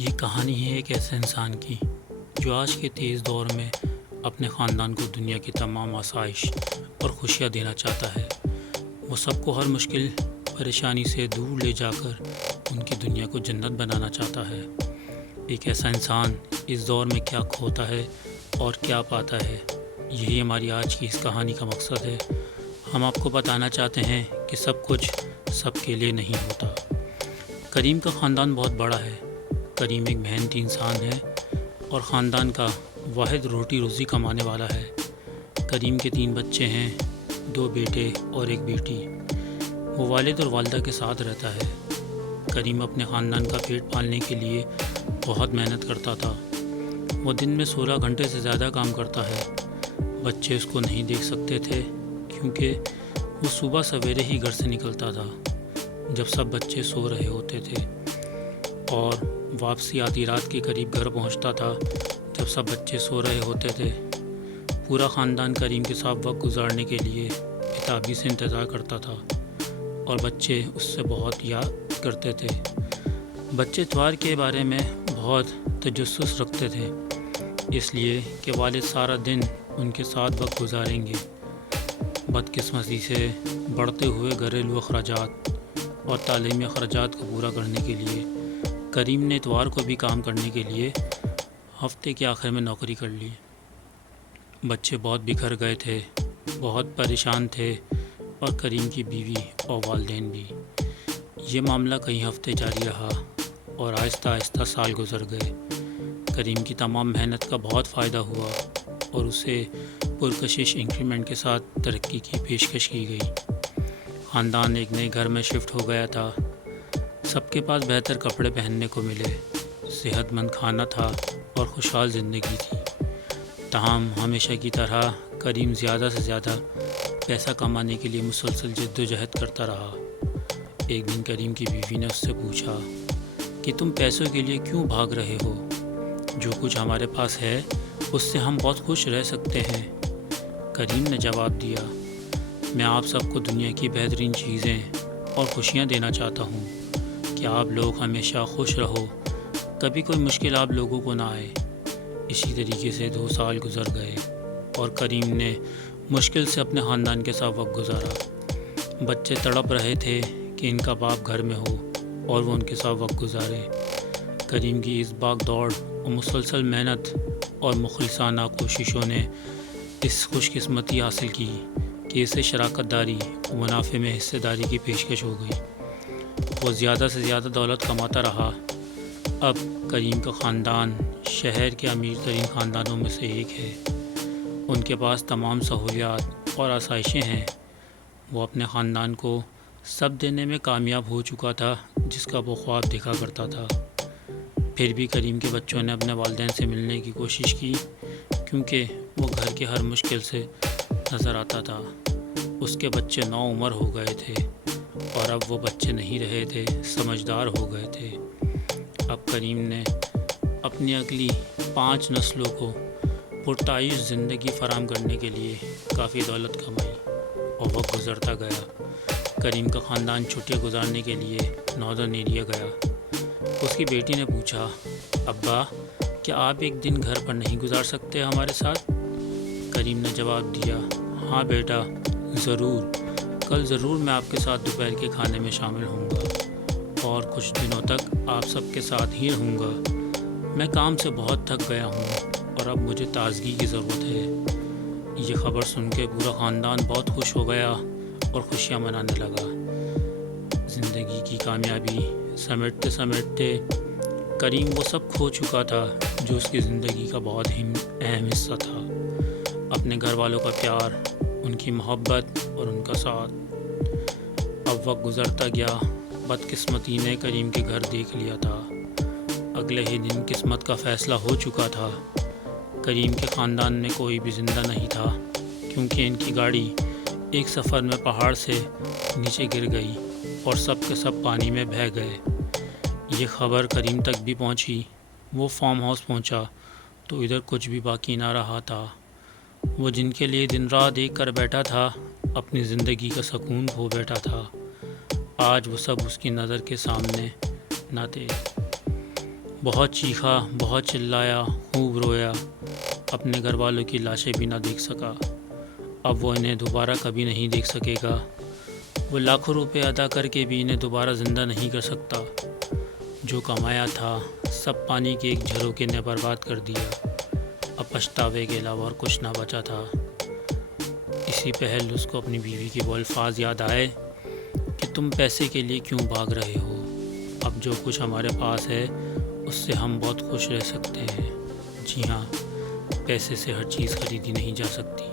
یہ کہانی ہے ایک ایسے انسان کی جو آج کے تیز دور میں اپنے خاندان کو دنیا کی تمام آسائش اور خوشیاں دینا چاہتا ہے۔ وہ سب کو ہر مشکل پریشانی سے دور لے جا کر ان کی دنیا کو جنت بنانا چاہتا ہے۔ ایک ایسا انسان اس دور میں کیا کھوتا ہے اور کیا پاتا ہے، یہی ہماری آج کی اس کہانی کا مقصد ہے۔ ہم آپ کو بتانا چاہتے ہیں کہ سب کچھ سب کے لیے نہیں ہوتا۔ کریم کا خاندان بہت بڑا ہے۔ کریم ایک محنتی انسان ہے اور خاندان کا واحد روٹی روزی کمانے والا ہے۔ کریم کے 3 بچے ہیں، 2 بیٹے اور 1 بیٹی۔ وہ والد اور والدہ کے ساتھ رہتا ہے۔ کریم اپنے خاندان کا پیٹ پالنے کے لیے بہت محنت کرتا تھا۔ وہ دن میں 16 گھنٹے سے زیادہ کام کرتا ہے۔ بچے اس کو نہیں دیکھ سکتے تھے کیونکہ وہ صبح سویرے ہی گھر سے نکلتا تھا جب سب بچے سو رہے ہوتے تھے، اور واپسی آدھی رات کے قریب گھر پہنچتا تھا جب سب بچے سو رہے ہوتے تھے۔ پورا خاندان کریم کے ساتھ وقت گزارنے کے لیے بےتابی سے انتظار کرتا تھا اور بچے اس سے بہت یاد کرتے تھے۔ بچے اتوار کے بارے میں بہت تجسس رکھتے تھے، اس لیے کہ والد سارا دن ان کے ساتھ وقت گزاریں گے۔ بدقسمتی سے بڑھتے ہوئے گھریلو اخراجات اور تعلیمی اخراجات کو پورا کرنے کے لیے کریم نے اتوار کو بھی کام کرنے کے لیے ہفتے کے آخر میں نوکری کر لی۔ بچے بہت بکھر گئے تھے، بہت پریشان تھے، اور کریم کی بیوی اور والدین بھی۔ یہ معاملہ کئی ہفتے جاری رہا اور آہستہ آہستہ سال گزر گئے۔ کریم کی تمام محنت کا بہت فائدہ ہوا اور اسے پرکشش انکریمنٹ کے ساتھ ترقی کی پیشکش کی گئی۔ خاندان ایک نئے گھر میں شفٹ ہو گیا تھا۔ سب کے پاس بہتر کپڑے پہننے کو ملے، صحت مند کھانا تھا اور خوشحال زندگی تھی۔ تاہم ہمیشہ کی طرح کریم زیادہ سے زیادہ پیسہ کمانے کے لیے مسلسل جد و جہد کرتا رہا۔ ایک دن کریم کی بیوی نے اس سے پوچھا کہ تم پیسوں کے لیے کیوں بھاگ رہے ہو؟ جو کچھ ہمارے پاس ہے اس سے ہم بہت خوش رہ سکتے ہیں۔ کریم نے جواب دیا، میں آپ سب کو دنیا کی بہترین چیزیں اور خوشیاں دینا چاہتا ہوں کہ آپ لوگ ہمیشہ خوش رہو، کبھی کوئی مشکل آپ لوگوں کو نہ آئے۔ اسی طریقے سے 2 سال گزر گئے اور کریم نے مشکل سے اپنے خاندان کے ساتھ وقت گزارا۔ بچے تڑپ رہے تھے کہ ان کا باپ گھر میں ہو اور وہ ان کے ساتھ وقت گزارے۔ کریم کی اس بھاگ دوڑ اور مسلسل محنت اور مخلصانہ کوششوں نے اس خوش قسمتی حاصل کی کہ اسے شراکت داری و منافع میں حصہ داری کی پیشکش ہو گئی۔ وہ زیادہ سے زیادہ دولت کماتا رہا۔ اب کریم کا خاندان شہر کے امیر ترین خاندانوں میں سے ایک ہے۔ ان کے پاس تمام سہولیات اور آسائشیں ہیں۔ وہ اپنے خاندان کو سب دینے میں کامیاب ہو چکا تھا جس کا وہ خواب دیکھا کرتا تھا۔ پھر بھی کریم کے بچوں نے اپنے والدین سے ملنے کی کوشش کی کیونکہ وہ گھر کے ہر مشکل سے نظر آتا تھا۔ اس کے بچے نوعمر ہو گئے تھے اور اب وہ بچے نہیں رہے تھے، سمجھدار ہو گئے تھے۔ اب کریم نے اپنی اگلی 5 نسلوں کو پرتعیش زندگی فراہم کرنے کے لیے کافی دولت کمائی اور وقت گزرتا گیا۔ کریم کا خاندان چھٹیاں گزارنے کے لیے ناردرن ایریا گیا۔ اس کی بیٹی نے پوچھا، ابا کیا آپ ایک دن گھر پر نہیں گزار سکتے ہمارے ساتھ؟ کریم نے جواب دیا، ہاں بیٹا، ضرور، کل ضرور میں آپ کے ساتھ دوپہر کے کھانے میں شامل ہوں گا اور کچھ دنوں تک آپ سب کے ساتھ ہی رہوں گا۔ میں کام سے بہت تھک گیا ہوں اور اب مجھے تازگی کی ضرورت ہے۔ یہ خبر سن کے پورا خاندان بہت خوش ہو گیا اور خوشیاں منانے لگا۔ زندگی کی کامیابی سمیٹتے سمیٹتے کریم وہ سب کھو چکا تھا جو اس کی زندگی کا بہت اہم حصہ تھا، اپنے گھر والوں کا پیار، ان کی محبت اور ان کا ساتھ۔ اب وقت گزرتا گیا، بدقسمتی نے کریم کے گھر دیکھ لیا تھا۔ اگلے ہی دن قسمت کا فیصلہ ہو چکا تھا۔ کریم کے خاندان میں کوئی بھی زندہ نہیں تھا کیونکہ ان کی گاڑی ایک سفر میں پہاڑ سے نیچے گر گئی اور سب کے سب پانی میں بہہ گئے۔ یہ خبر کریم تک بھی پہنچی۔ وہ فارم ہاؤس پہنچا تو ادھر کچھ بھی باقی نہ رہا تھا۔ وہ جن کے لیے دن رات ایک کر بیٹھا تھا، اپنی زندگی کا سکون کھو بیٹھا تھا، آج وہ سب اس کی نظر کے سامنے نہ تھے۔ بہت چیخا، بہت چلایا، خوب رویا، اپنے گھر والوں کی لاشیں بھی نہ دیکھ سکا۔ اب وہ انہیں دوبارہ کبھی نہیں دیکھ سکے گا۔ وہ لاکھوں روپے ادا کر کے بھی انہیں دوبارہ زندہ نہیں کر سکتا۔ جو کمایا تھا سب پانی کے ایک جھروکے نے برباد کر دیا۔ اب پچھتاوے کے علاوہ اور کچھ نہ بچا تھا۔ اسی پہل اس کو اپنی بیوی کے وہ الفاظ یاد آئے کہ تم پیسے کے لیے کیوں بھاگ رہے ہو؟ اب جو کچھ ہمارے پاس ہے اس سے ہم بہت خوش رہ سکتے ہیں۔ جی ہاں، پیسے سے ہر چیز خریدی نہیں جا سکتی۔